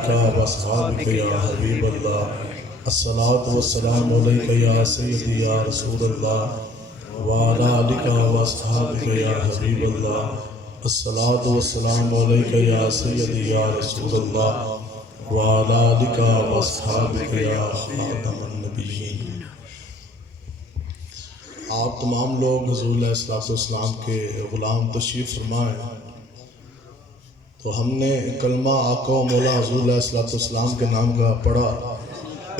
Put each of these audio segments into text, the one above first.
آلک و اصحابک یا حبیب اللہ الصلاة والسلام علیک یا سیدی یا رسول اللہ وعلی آلک و اصحابک یا حبیب اللہ الصلاة والسلام علیک یا سیدی یا رسول اللہ وعلی آلک و اصحابک یا خاتم النبیین۔ آپ تمام لوگ حضور علیہ السلام کے غلام تشریف فرمائیں، تو ہم نے کلمہ آقا و مولا حضور علیہ السلام کے نام کا پڑھا،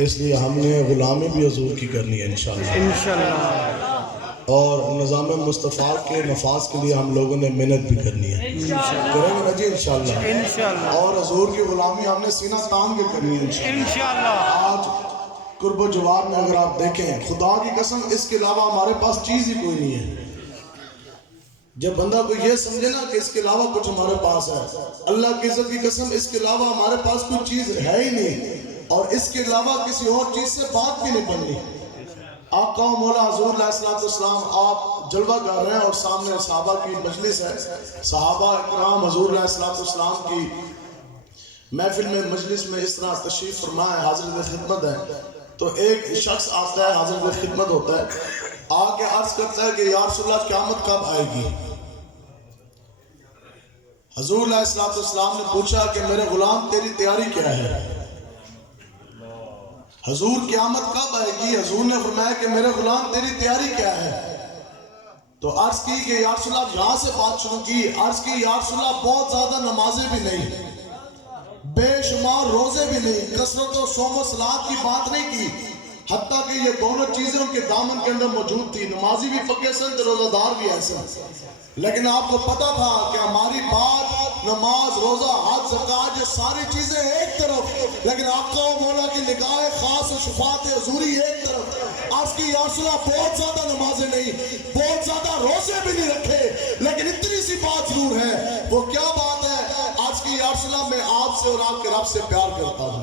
اس لیے ہم نے غلامی بھی حضور کی کرنی ہے انشاءاللہ، اور نظام مصطفیٰ کے نفاذ کے لیے ہم لوگوں نے محنت بھی کرنی ہے، کریں گے نا جی انشاءاللہ، اور حضور کی غلامی ہم نے سینہ تان کے کرنی ہے انشاءاللہ۔ آج قرب و جوار میں اگر آپ دیکھیں، خدا کی قسم اس کے علاوہ ہمارے پاس چیز ہی کوئی نہیں ہے۔ جب بندہ کو یہ سمجھے نا کہ اس کے علاوہ کچھ ہمارے پاس ہے، اللہ کی عزت کی قسم اس کے علاوہ ہمارے پاس کوئی چیز ہے ہی نہیں، اور اس کے علاوہ کسی اور چیز سے بات بھی نہیں بننی۔ آقا و مولا حضور علیہ السلام آپ جلوہ کر رہے ہیں، اور سامنے صحابہ کی مجلس ہے، صحابہ اکرام حضور علیہ السلام کی محفل میں مجلس میں اس طرح تشریف فرما ہے، حاضر خدمت ہے، تو ایک شخص آتا ہے، حاضر خدمت ہوتا ہے، آ کے عرض کرتا ہے کہ یا رسول اللہ قیامت کب آئے گی؟ حضور علیہ السلام نے پوچھا کہ میرے غلام تیری تیاری کیا ہے؟ حضور قیامت کب آئے گی؟ حضور نے فرمایا کہ میرے غلام تیری تیاری کیا ہے؟ تو عرض کی کہ یا رسول اللہ، یہاں سے بات شروع کی، عرض کی یا رسول اللہ بہت زیادہ نمازیں بھی نہیں، بے شمار روزے بھی نہیں، کثرت و صوم و صلات کی بات نہیں کی، حتیٰ کہ یہ دونوں چیزیں ان کے دامن کے اندر موجود تھی، نمازی بھی پکے سن، روزہ دار بھی ایسے، لیکن آپ کو پتا تھا کہ ہماری بات نماز، روزہ، حج، زکات، یہ ساری چیزیں ایک طرف، لیکن آقا و مولا کی نگاہ خاص و شفاعت حضوری ایک طرف۔ عرض کی یا رسول اللہ بہت زیادہ نمازیں نہیں، بہت زیادہ روزے بھی نہیں رکھے، لیکن اتنی سی بات ضرور ہے، وہ کیا بات ہے؟ عرض کی یا رسول اللہ میں آپ سے اور آپ کے رب سے پیار کرتا ہوں،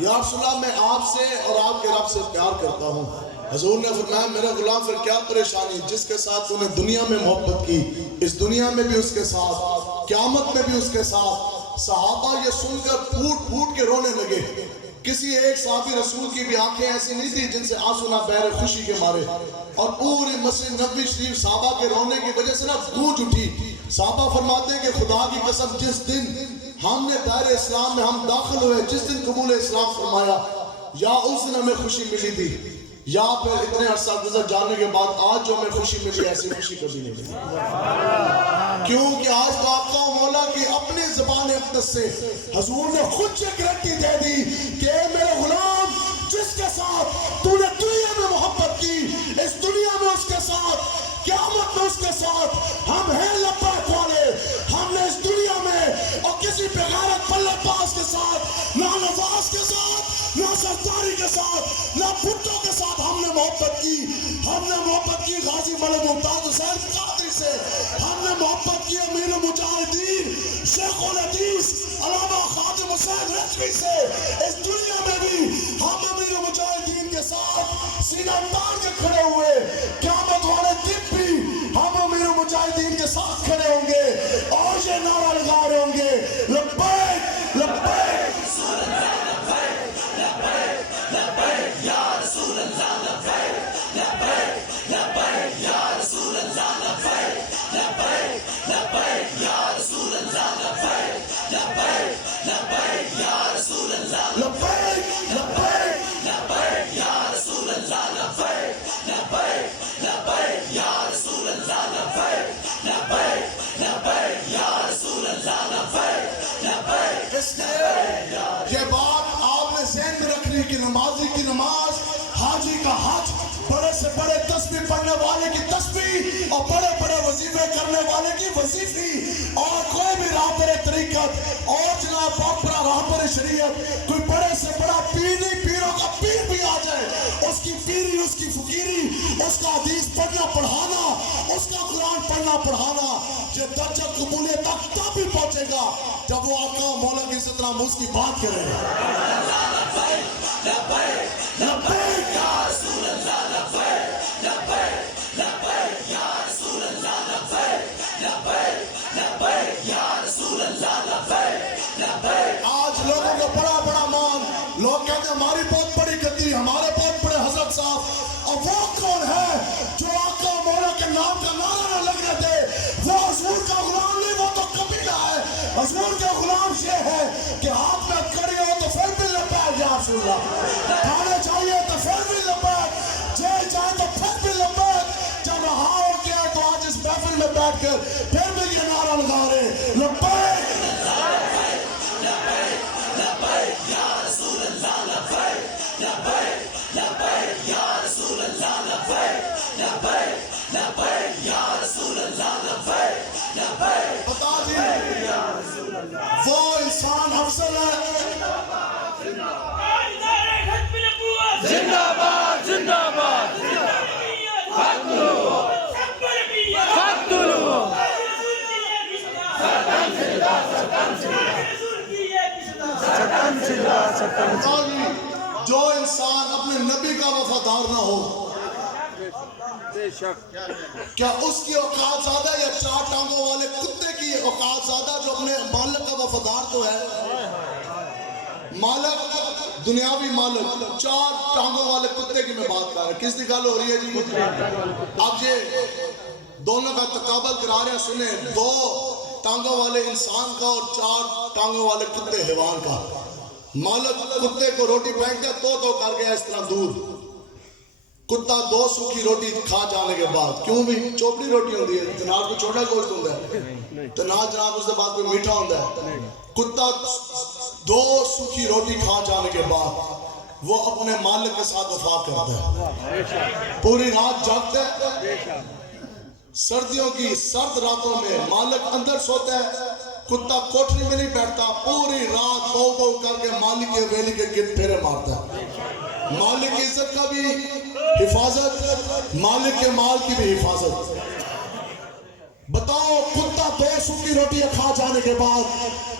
یا رسول اللہ میں آپ سے اور آپ کے رب سے پیار کرتا ہوں۔ حضور نے فرمایا میرے غلام پھر کیا پریشانی، جس کے ساتھ تو نے دنیا میں محبت کی، اس دنیا میں بھی اس کے ساتھ، قیامت میں بھی اس کے ساتھ۔ صحابہ یہ سن کر پھوٹ پھوٹ کے رونے لگے۔ کسی ایک صحابی رسول کی بھی آنکھیں ایسی نہیں تھی جن سے آنسو نہ بہہ رہے خوشی کے مارے، اور پوری مسجد نبوی شریف صحابہ کے رونے کی وجہ سے نہ گونج اٹھی۔ صحابہ فرماتے ہیں کہ خدا کی قسم جس دن ہم نے دائرہ اسلام میں ہم داخل ہوئے، جس دن قبول اسلام فرمایا، یا اس دن ہمیں خوشی ملی تھی، یا پھر اتنے عرصہ گزر جانے کے بعد آج جو ہمیں خوشی ملی ایسی خوشی کبھی نہیں ملی، کیونکہ آج تو آقا و مولا کی اپنی زبان اقدس سے حضور نے خود سے گارنٹی دے دی کہ اے میرے غلام، جس کے ساتھ تو نے دنیا میں محبت کی، اس دنیا میں اس کے ساتھ، قیامت میں اس کے ساتھ، ہم ہیں لبیک والے، ہم نے اس دنیا میں اور کسی بغیرت پلہ باز کے ساتھ، نہ نواز کے ساتھ، نہ سرداری کے ساتھ، نہ بھٹو کے ساتھ ہم نے محبت کی، ہم نے محبت کی غازی ملک ممتاز حسین قادری سے، ہم نے محبت کی امیر المجاہدین شیخ الحدیث علامہ خادم حسین رضوی سے، اس دنیا میں بھی ہم امیر المجاہدین کے ساتھ سینہ تان کے کھڑے ہوئے، قیامت والے دن بھی ہم امیر المجاہدین کے ساتھ کھڑے ہوں گے، اور یہ نعرہ لگا رہے ہوں گے لبیک لبیک رسول اللہ لبیک لبیک لبیک یا رسول اللہ لبیک لبیک لبیک یا رسول اللہ لبیک لبیک لبیک یا رسول اللہ لبیک لبیک لبیک یا رسول اللہ لبیک لبیک لبیک یا رسول اللہ لبیک لبیک لبیک یا رسول اللہ لبیک لبیک لبیک یا رسول اللہ لبیک لبیک۔ اس لیے یہ بات آپ نے ذہن میں رکھنی کہ نمازی کی نماز، حاجی کا حج، بڑے سے بڑے تسبیح پڑھنے والے کی تسبیح، اور بڑے بڑے وظیفے کرنے والے کی وظیفی، اور کوئی بھی راہبر طریقت اور جناب بہت بڑا راہبر شریعت، کوئی بڑے سے بڑا پیر نہیں، پیروں کا پیر بھی آ جائے، اس کی پیری، اس کی فقیری، اس کا حدیث پڑھنا پڑھانا، اس کا قرآن پڑھنا پڑھانا، یہ درجہ قبولیت تک تب بھی پہنچے گا جب وہ آقا و مولا کی عزت نام اس کی بات کرے۔ لبیک لبیک لبیک یا رسول اللہ لبیک لبیک لبیک یا رسول اللہ لبیک لبیک لبیک یا رسول اللہ لبیک لبیک کھانا چاہیے تو پھر بھی لبیک، جیل جائے تو پھر بھی لبیک، جب رہا ہو گیا تو آج اس محفل میں بیٹھ کر پھر بھی یہ نعرہ لگا رہے لبیک بتا دیے وہ انسان افضل ہے زندہ باد زندہ باد جو انسان اپنے نبی کا وفادار نہ ہو کیا اس کی اوقات زیادہ ہے یا چار ٹانگوں والے کتے کی اوقات زیادہ جو اپنے مالک کا وفادار تو ہے مالک دنیاوی مالک چار ٹانگوں والے کتے کی میں بات کر رہا ہوں کس کی گل ہو رہی ہے جی اب یہ دونوں کا تقابل کرا رہے ہیں سنیں دو ٹانگوں والے انسان کا اور چار ٹانگوں والے کتے حیوان کا مالک کتے کو روٹی پھینک دیا تو کر گیا اس طرح دور کتا دو سوکھی روٹی کھا جانے کے بعد کیوں بھی چوپڑی روٹی ہوتی ہے جناب کو چھوٹا گوشت ہوتا ہے جناب اس کے بعد کوئی میٹھا ہوتا ہے کتا دو سوکھی روٹی کھا جانے کے بعد وہ اپنے مالک کے ساتھ وفا کرتا ہے پوری رات جاگتا ہے سردیوں کی سرد راتوں میں مالک اندر سوتا ہے کتا کوٹری میں نہیں بیٹھتا پوری رات بو بو کر کے مالک کے ویلی کے گرد پھیرے مارتا ہے مالک کی عزت کا بھی حفاظت مالک کے مال کی بھی حفاظت بتاؤ کتا دو سوکھی روٹی کھا جانے کے بعد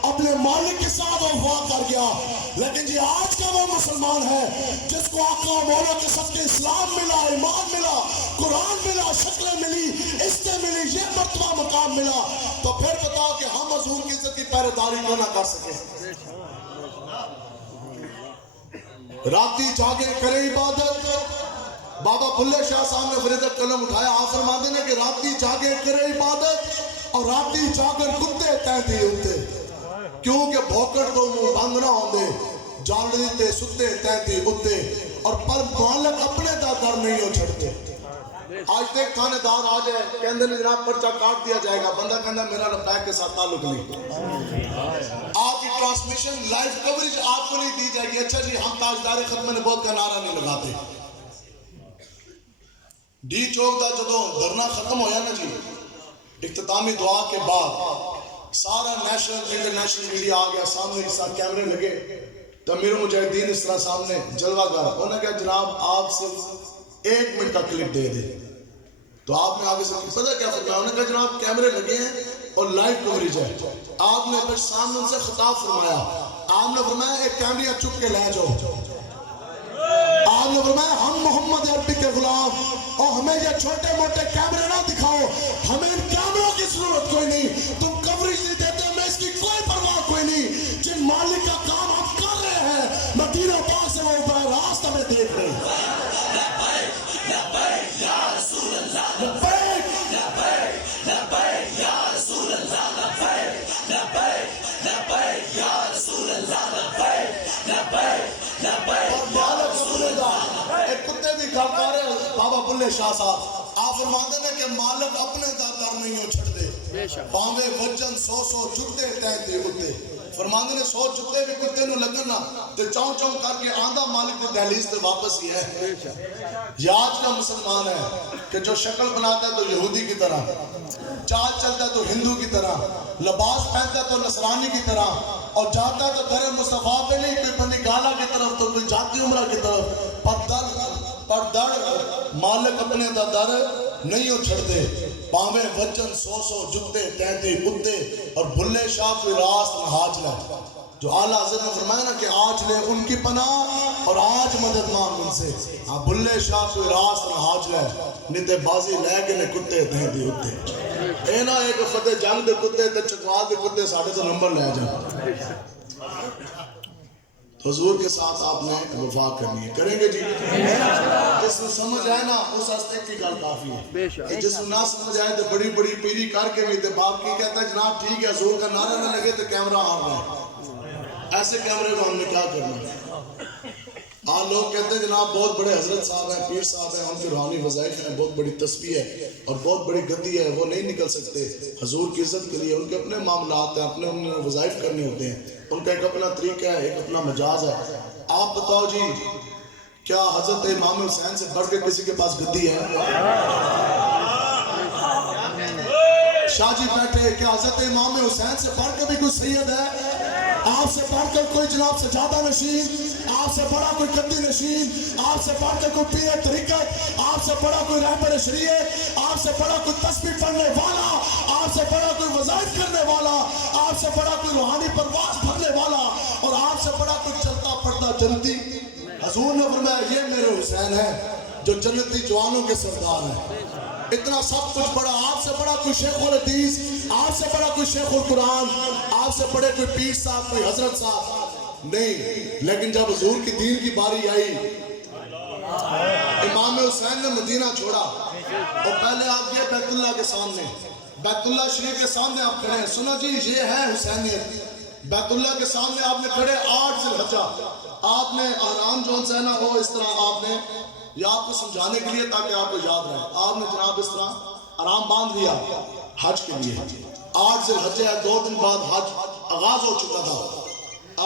اپنے مالک کے ساتھ وفا کر گیا لیکن جی آج کا وہ مسلمان ہے جس کو آقا و مولا کے سب کے اسلام ملا ایمان ملا قرآن ملا شکلیں ملی عزتیں ملی یہ مرتبہ مقام ملا تو پھر بتاؤ کہ ہم حضور کی عزت کی پہرےداری کیوں نہ کر سکیں راتی جاگے کرے عبادت بابا بھلے شاہ صاحب نے فریضہ قلم اٹھایا آپ فرماتے ہیں کہ راتی جاگے کرے عبادت اور راتی جاگر کتے تہتی ہوتے کیونکہ بھوکڑ تو منہ بند نہ ہوندے جان دیتے ستے تہتی ہوتے اور پر مالک اپنے دا در نہیں ہو چھڑتے آج تک تھانے دار آ جائے کہندے نے جناب پرچہ کاٹ دیا جائے گا بندہ کہندہ میرا لبیک کے ساتھ تعلق نہیں آپ کی ٹرانسمیشن لائیو کوریج آپ کو نہیں دی جائے گی اچھا جی ہم تاجدار ختم نبوت کا نعرہ نہیں لگاتے ڈی چوک دا جدوں دھرنا ختم ہویا نا جی اختتامی دعا کے بعد سارا نیشنل انٹرنیشنل میڈیا آ گیا سامنے اس طرح کیمرے لگے تو امیر المجاہدین اس طرح سامنے جلوہ گر انہوں نے کہا جناب آپ صرف 1 منٹ کا کلپ دے دیں تو آپ نے آگے سے پتہ کیا فرمایا انہوں نے کہا جناب کیمرے لگے ہیں اور لائیو کوریج ہے آپ نے پھر سامنے ان سے خطاب فرمایا آپ نے فرمایا ایک کیمرہ چک کے لے جاؤ آپ نے فرمایا ہم محمد عربی کے غلام اور ہمیں یہ چھوٹے موٹے کیمرے نہ دکھاؤ ہمیں ان کیمروں کی ضرورت کوئی نہیں تم کوریج نہیں دیتے میں اس کی کوئی پرواہ کوئی نہیں جن مالک کا کام ہم کر رہے ہیں مدینہ پاک سے وہ براہ راست ہمیں دیکھ رہے ہیں بابا بلے شاہ صاحب آپ فرماتے ہیں کہ مالک اپنے دادار نہیں ہو چھڑ دے باوے وجن 100 جتے تہتے ہوتے فرماتے ہیں 100 جتے بھی کتے نو لگنا تے چاؤں چاؤں کر کے آندھا مالک دے دہلیز تے واپس ہی ہے یہ آج کا مسلمان ہے کہ جو شکل بناتا ہے تو یہودی کی طرح چال چلتا ہے تو ہندو کی طرح لباس پہنتا ہے تو نصرانی کی طرح اور جاتا ہے تو در مصطفیٰ پہ نہیں کوئی بندی گالا کی طرف تو کوئی جاتی عمرہ کی طرف پر در مالک اپنے دا در نہیں ہو چھڑتے پاویں وجن 100 جتے تہتے کتے اور بھلے شاہ کوئی راست نہاج لے جو اعلیٰ حضرت نے فرمایا نا کہ آج لے ان کی پناہ اور آج مدد مانگ ان سے بھلے شاہ کوئی راست نہاج لے نیتے بازی لے کے نے کتے تہتے ہوتے اے نا ایک فتح جنگ دے کتے تے چکوال دے کتے ساڑھے تو نمبر لے جائیں حضور کے ساتھ آپ نے وفا کرنی ہے کریں گے جی جس میں سمجھ آئے نا اس ہستے کی گل کافی ہے جس میں نہ سمجھ آئے تو بڑی بڑی پیری کر کے بھی باپ کی کہتا ہے جناب ٹھیک ہے حضور کا نعرہ نہ لگے تو کیمرہ آ رہا ہے ایسے کیمرے کو ہم نے کیا کرنا ہے آج لوگ کہتے ہیں جناب بہت بڑے حضرت صاحب ہیں، پیر صاحب ہیں، ان کے روحانی وظائف ہیں، بہت بڑی تسبیح ہے اور بہت بڑی گدی ہے، وہ نہیں نکل سکتے حضور کی عزت کے لیے. ان کے اپنے معاملات ہیں، اپنے انہیں وظائف کرنے ہوتے ہیں، ان کا ایک اپنا طریقہ ہے، ایک اپنا مجاز ہے. آپ بتاؤ جی، کیا حضرت امام حسین سے بڑھ کے کسی کے پاس گدی ہے؟ شاہ جی بیٹھے، کیا حضرت امام حسین سے بڑھ کے بھی کوئی سید ہے؟ آپ سے بڑھ کر کوئی جناب سجادہ نشین، آپ سے بڑا کوئی گدی نشین، آپ سے بڑھ کر کوئی پیر طریقت، آپ سے بڑا کوئی رہبر شریعت، آپ سے بڑا کوئی تسبیح پڑھنے والا، آپ سے بڑا کوئی وظائف کرنے والا، آپ سے بڑا کوئی روحانی پرواز بھرنے والا، اور آپ سے بڑا کوئی چلتا پڑتا جنتی؟ حضور نے فرمایا یہ میرے حسین ہے جو جنتی جوانوں کے سردار ہیں. اتنا سب کچھ بڑا، آپ سے بڑا کوئی شیخ الحدیث، آپ سے بڑا کوئی شیخ القرآن، آپ سے بڑے کوئی پیر صاحب، کوئی حضرت صاحب نہیں. لیکن جب حضور کی دین کی باری آئی، امام حسین نے مدینہ چھوڑا اور پہلے آپ یہ بیت اللہ کے سامنے، بیت اللہ شریف کے سامنے آپ کھڑے ہیں. سنو جی، یہ ہے حسینیت. بیت اللہ کے سامنے آپ نے کھڑے 8 ذی الحجہ، آپ نے احرام جو ہے نا وہ اس طرح آپ نے، یہ آپ کو سمجھانے کے لیے تاکہ آپ کو یاد رہے، آپ نے جناب اس طرح احرام باندھ لیا حج کے لیے. 8 ذی الحجہ ہے، 2 دن بعد حج آغاز ہو چکا تھا.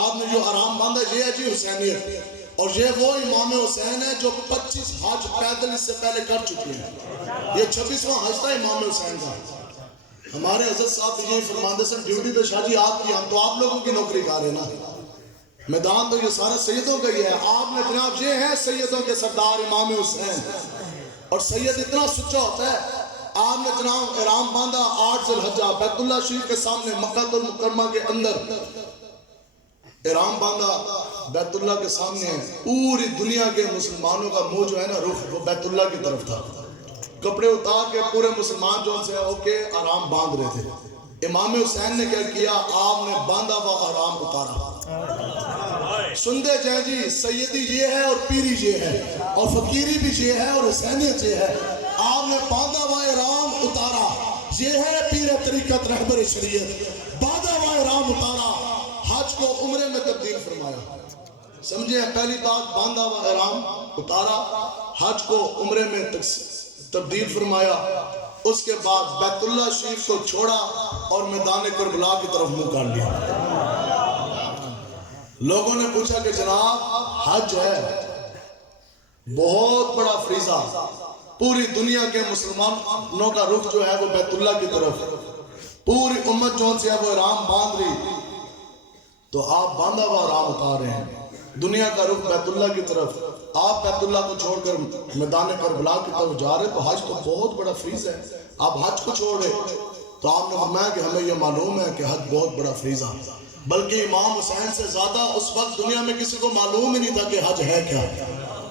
آپ نے جو احرام باندھا، یہ ہے جی حسینیت. اور یہ وہ امام حسین ہے جو 25 حج پیدل اس سے پہلے کر چکے ہیں. یہ 26واں حج تھا امام حسین کا. ہمارے حضرت صاحب بھی یہی فرماندے سے ڈیوٹی تو شاہ جی آپ کی، ہم تو آپ لوگوں کی نوکری کر رہے نا، میدان تو یہ سارے سیدوں کا ہی ہے. آپ نے جناب یہ ہے سیدوں کے سردار امام حسین، اور سید اتنا سچا ہوتا ہے. آپ نے جناب احرام باندھا 8 ذی الحجہ، بیت اللہ شریف کے سامنے مکہ المکرمہ کے اندر احرام باندھا، بیت اللہ کے سامنے. پوری دنیا کے مسلمانوں کا منہ جو ہے نا رخ وہ بیت اللہ کی طرف تھا. کپڑے اتار کے پورے مسلمان جو سے ہو کے احرام باندھ رہے تھے. امام حسین نے کیا کیا؟ آپ نے باندھا ہوا احرام اتارا. سنتے جائیں جی، سیدی یہ ہے اور پیری یہ ہے اور فقیری بھی یہ ہے اور حسینیت یہ ہے. آپ نے باندھا ہوا احرام اتارا، یہ ہے پیر طریقت رہبر شریعت. باندھا ہوا احرام اتارا، حج کو عمرے میں تبدیل فرمایا. سمجھے؟ پہلی بات باندھا ہوا احرام اتارا، حج کو عمرے میں تبدیل فرمایا. اس کے بعد بیت اللہ شریف کو چھوڑا اور میدان کربلا کی طرف منہ کر لیا. لوگوں نے پوچھا کہ جناب حج ہے بہت بڑا فریضہ، پوری دنیا کے مسلمانوں کا رخ جو ہے وہ بیت اللہ کی طرف، پوری امت جو سے ہے وہ احرام باندھ رہی، تو آپ باندھا ہوا احرام اتار رہے ہیں، دنیا کا رخ بیت اللہ کی طرف. آپ بیت اللہ کو چھوڑ کر میدان کربلا کی طرف جا رہے، تو حج تو بہت بڑا فریضہ ہے. آپ حج کو چھوڑ رہے، تو آپ نے فرمایا کہ ہمیں یہ معلوم ہے کہ حج بہت بڑا فریضہ، بلکہ امام حسین سے زیادہ اس وقت دنیا میں کسی کو معلوم ہی نہیں تھا کہ حج ہے کیا.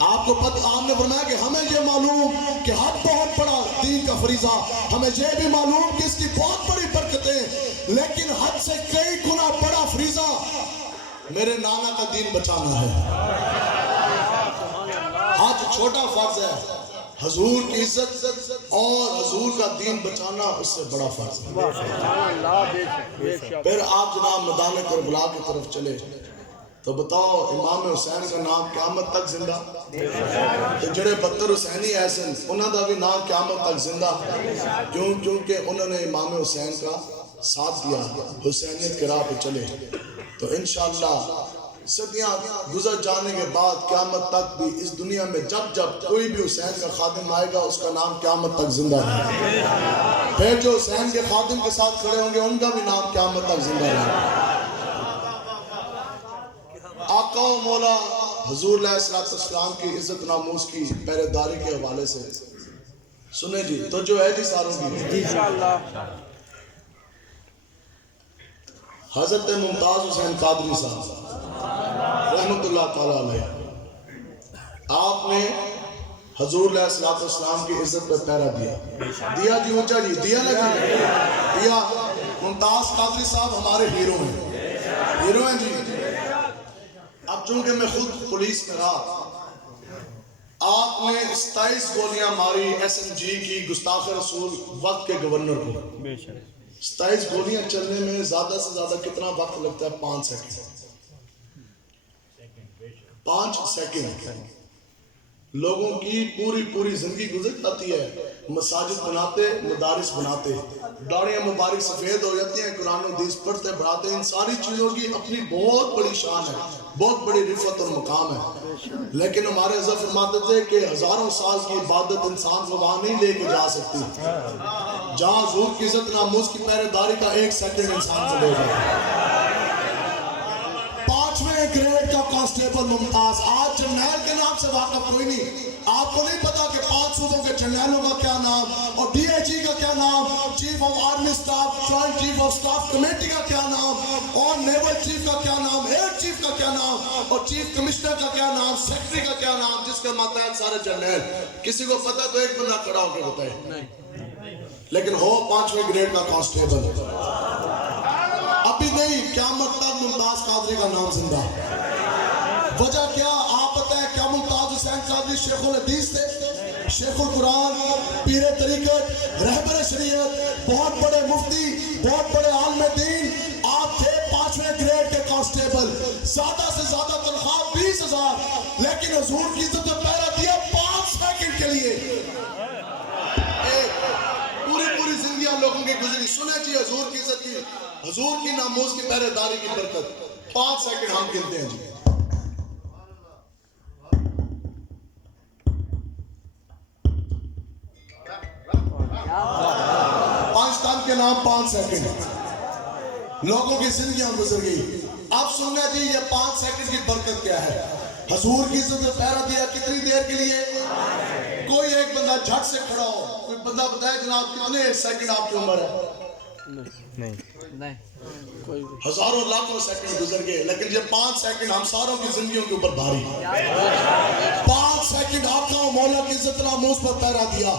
آپ کو پتہ، آپ نے فرمایا کہ ہمیں یہ معلوم کہ حج بہت بڑا دین کا فریضہ، ہمیں یہ بھی معلوم کہ اس کی بہت بڑی برکتیں، لیکن حج سے کئی گنا بڑا فریضہ میرے نانا کا دین بچانا ہے. حج چھوٹا فرض ہے، حضور کی عزت اور حضور کا دین بچانا اس سے بڑا فرض ہے. پھر آپ جناب میدان کربلا کی طرف چلے، تو بتاؤ امام حسین کا نام قیامت تک زندہ، تو جڑے 72 حسینی ایسن انہوں کا بھی نام قیامت تک زندہ، کیونکہ انہوں نے امام حسین کا ساتھ دیا، حسینیت کے راہ پہ چلے. تو انشاءاللہ صدیاں گزر جانے کے بعد قیامت تک بھی اس دنیا میں جب جب کوئی بھی حسین کا خادم آئے گا، اس کا نام قیامت تک زندہ ہے. پھر جو حسین کے خادم کے ساتھ کھڑے ہوں گے ان کا بھی نام قیامت تک زندہ ہے. آقا و مولا حضور علیہ السلام کی عزت ناموس کی پہرے داری کے حوالے سے سنیں جی، تو جو ہے جی ساروں کی حضرت ممتاز حسین قادری صاحب رحمت اللہ تعالیٰ علیہ، آپ نے حضور علیہ السلام کی عزت پہ پہرا دیا جی، اونچا جی دیا نا جی، دیا. ممتاز قادری صاحب ہمارے ہیرو ہیں جی. اب چونکہ میں خود پولیس میں رہا، آپ نے 27 گولیاں ماری ایس ایم جی کی گستاخ رسول وقت کے گورنر کو. 27 گولیاں چلنے میں زیادہ سے زیادہ کتنا وقت لگتا ہے؟ 5 سیکنڈ. 5 سیکنڈ لوگوں کی پوری زندگی گزر جاتی ہے، مساجد بناتے، مدارس بناتے، داڑیاں مبارک سفید ہو جاتی ہیں، قرآن و حدیث پڑھتے بڑھاتے، ان ساری چیزوں کی اپنی بہت بڑی شان ہے، بہت بڑی رفعت اور مقام ہے، لیکن ہمارے حضرت فرماتے تھے کہ ہزاروں سال کی عبادت انسان کو وہاں نہیں لے کے جا سکتی جہاں حضور کی عزت ناموز کی پہرے داری کا 1 سیکنڈ انسان سے لے جائے۔ 5ویں گریڈ کا کانسٹیبل ممتاز، آج جرنیل کے نام سے واقف کوئی نہیں، آپ کو نہیں پتا کہ 5 صوبوں کے جرنیلوں کا کیا نام، اور ڈی اے جی کا کیا نام، chief of army staff, joint chief of staff committee کا کیا نام، اور نیول چیف کا کیا نام، ایئر چیف کا کیا نام، اور چیف کمشنر کا کیا نام، سیکٹری کا کیا نام، جس کے ماتحت سارے جرنیل۔ کسی کو پتا تو ایک بندہ کھڑا ہو کے بتائے، لیکن ہو 5ویں گریڈ کا کانسٹیبل، ابھی نہیں، قیامت تک ممتاز قادری کا نام زندہ۔ وجہ کیا آپ بتائیں؟ کیا ممتاز حسین قادری شیخ الحدیث تھے، شیخ القرآن، پیر طریقت، رہبر شریعت، بہت بڑے مفتی، بہت بڑے عالم دین، آپ تھے 5ویں گریڈ کے کانسٹیبل، زیادہ سے زیادہ تنخواہ 20,000، لیکن حضور کی عزت میں پہرا دیا 5 سیکنڈ کے لیے۔ پوری زندگیاں لوگوں کی گزری، سنے جی حضور کی عزت کی، حضور کی ناموز کی پہرے داری کی برکت، 5 سیکنڈ ہم گنتے ہیں جی۔ پاکستان کے نام 5 سیکنڈ، لوگوں کی زندگیاں گزر گئی۔ اب سننا جی یہ 5 سیکنڈ کی برکت کیا ہے۔ حضور کی عزت میں پہرا دیا کتنی دیر کے لیے؟ کوئی ایک بندہ جھٹ سے کھڑا ہو، کوئی بندہ بتائے جناب کتنے سیکنڈ آپ کی عمر ہے؟ نہیں، ہزاروں لاکھوں سیکنڈ گزر گئے، لیکن یہ 5 سیکنڈ ہم ساروں کی زندگیوں کے اوپر بھاری۔ 5 سیکنڈ آقا و مولا کی عزت ناموز پر پہرا دیا،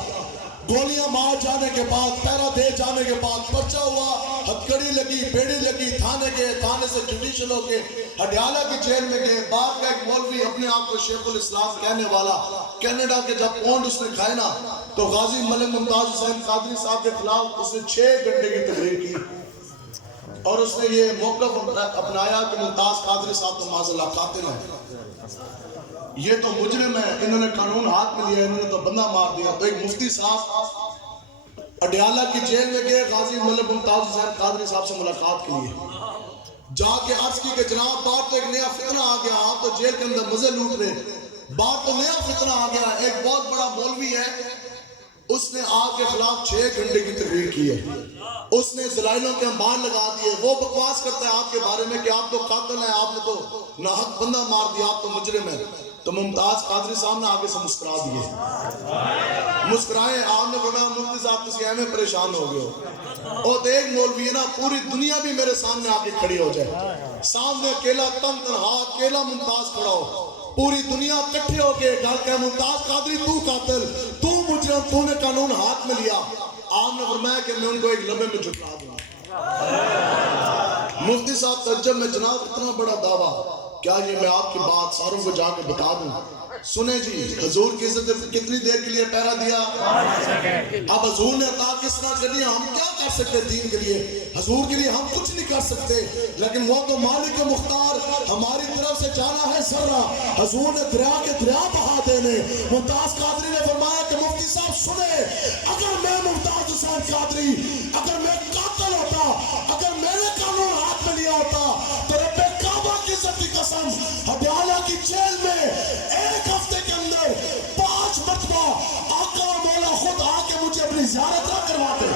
گولیاں مار جانے کے بعد، پہرا دے جانے کے بعد پرچہ ہوا، ہتھکڑی لگی، بیڑی لگی، تھانے گئے، تھانے سے جوڈیشل ہو کے ہڈیالہ کی جیل میں گئے۔ بعد کا ایک مولوی اپنے آپ کو شیخ الاسلام کہنے والا، کینیڈا کے جب پونڈ اس نے کھائے نا تو غازی ملک ممتاز حسین قادری صاحب کے خلاف اس نے 6 گھنٹے کی تقریر کی، اور اس نے یہ موقف اپنایا کہ ممتاز قادری صاحب تو معاذ اللہ قاتل ہیں، یہ تو مجرم ہے، انہوں نے قانون ہاتھ میں لیا، انہوں نے تو بندہ مار دیا۔ تو ایک مفتی صاحب اڈیالہ کی جیل میں گئے غازی ملک ممتاز حسین قادری صاحب سے ملاقات کے لیے، جا کے عرض کی کہ جناب باہر تو ایک نیا فتنہ آ گیا، آپ تو جیل کے اندر مزے لوٹ رہے، باہر تو نیا فتنہ آ گیا، ایک بہت بڑا مولوی ہے، اس نے آپ کے خلاف 6 گھنٹے کی تقریر کی ہے، اس نے دلائلوں کے انبار لگا دیے، وہ بکواس کرتا ہے آپ کے بارے میں کہ آپ تو قاتل ہیں، آپ نے تو ناحق بندہ مار دیا، آپ تو مجرم ہیں۔ تو ممتاز قادری صاحب نے آگے سے مسکرا دیے، مسکرائے، آپ نے فرمایا مفتی صاحب تسی ایویں پریشان ہو گئے ہو، اور ایک مولوی ہے نا پوری دنیا بھی میرے سامنے آ کے کھڑی ہو جائے، سامنے اکیلا تنہا اکیلا ممتاز کھڑا ہو، پوری دنیا کٹھے ہو کے گھر کہ ممتاز قادری تو قاتل، تو مجرم، تو نے قانون ہاتھ میں لیا۔ آپ نے فرمایا کہ میں ان کو ایک لمحے میں جھٹلا دوں۔ مفتی صاحب تعجب میں، جناب اتنا بڑا دعویٰ، کیا یہ میں آپ کی بات ساروں کو جا کے بتا دوں؟ سنیں جی، حضور کی عزت کتنی دیر کے لیے پہرا دیا؟ اب حضور نے عطا کس طرح کر دیا، ہم کیا کر سکتے دین کے لیے؟ حضور کے لیے ہم کچھ نہیں کر سکتے، لیکن وہ تو مالک مختار، ہماری طرف سے جانا ہے ذرہ، حضور نے دریا کے دریا بہا دینے۔ ممتاز قادری نے فرمایا کہ مفتی صاحب سنیں، اگر میں ممتاز حسین قادری، اگر میں قاتل ہوتا، اگر میں نے قانون ہاتھ میں لیا ہوتا تو رب کعبہ کی عزت کی قسم ہڈیالہ کی جیل میں ایک ہفتے کے اندر 5 مرتبہ آقا اور مولا خود آ کے مجھے اپنی زیارت نہ کرواتے۔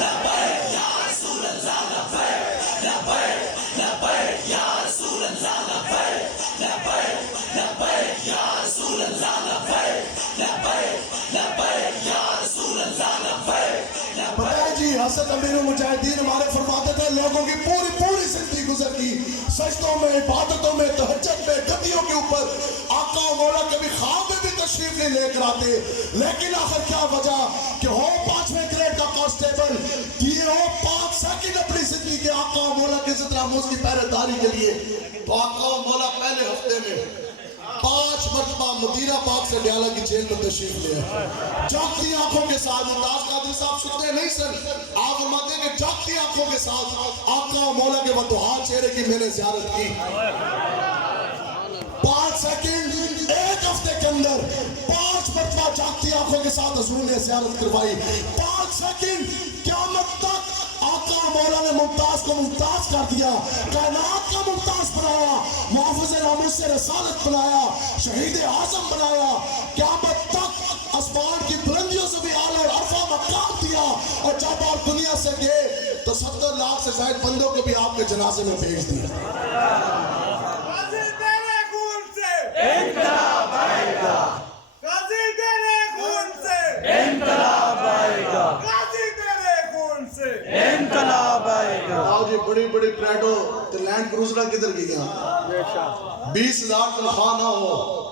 لبیک یا رسول اللہ، لبیک لبیک لبیک یا رسول اللہ، لبیک لبیک لبیک یا رسول اللہ، لبیک لبیک لبیک یا رسول اللہ، لبیک۔ بتائیں جی، حضرت امیر المجاہدین ہمارے فرماتے تھے لوگوں کی پوری زندگی گزر گئی سجدوں میں، عبادتوں میں، تہجد میں، گدیوں کے اوپر، آقا و مولا کبھی خواب میں بھی تشریف نہیں لے کر آتے، لیکن آخر کیا وجہ کہ ہو 5ویں گریڈ کا کانسٹیبل، دیے ہو 5 سیکنڈ اپنی زندگی کے آقا و مولا کے عزت ناموز کی پہرے داری کے لیے، تو آقا و مولا پہلے ہفتے میں 5 مرتبہ مدینہ پاک سے ڈیالہ کی جیل میں تشریف لے آئے، جاگتی آنکھوں کے ساتھ۔ ممتاز قادری صاحب سنتے نہیں سن، آپ فرماتے ہیں کہ جاگتی آنکھوں کے ساتھ آقا و مولا کے بدوحات چہرے کی میں نے زیارت کی۔ اندر 5 مرتبہ جاگتی آنکھوں کے ساتھ حضور نے زیارت کروائی. 5 سیکنڈ قیامت تک آقا مولا نے ممتاز کو ممتاز کر دیا, کائنات کا ممتاز بنایا, محافظ ناموس سے رسالت بنایا, شہید اعظم بنایا, قیامت تک آسمان کی بلندیوں سے بھی اعلیٰ اور عرفہ مقام دیا. اور جب آپ دنیا سے گئے تو 70 لاکھ سے زائد بندوں کو بھی آپ کے جنازے میں بھیج دیا. غازی تیرے خون سے انقلاب آئے گا, غازی تیرے خون سے انقلاب آئے گا, غازی تیرے خون سے انقلاب آئے گا. آج یہ بڑی بڑی پریڈو تے لینڈ کروزرہ کدھر گئی ہیں؟ 20,000 تنخواہ نہ ہو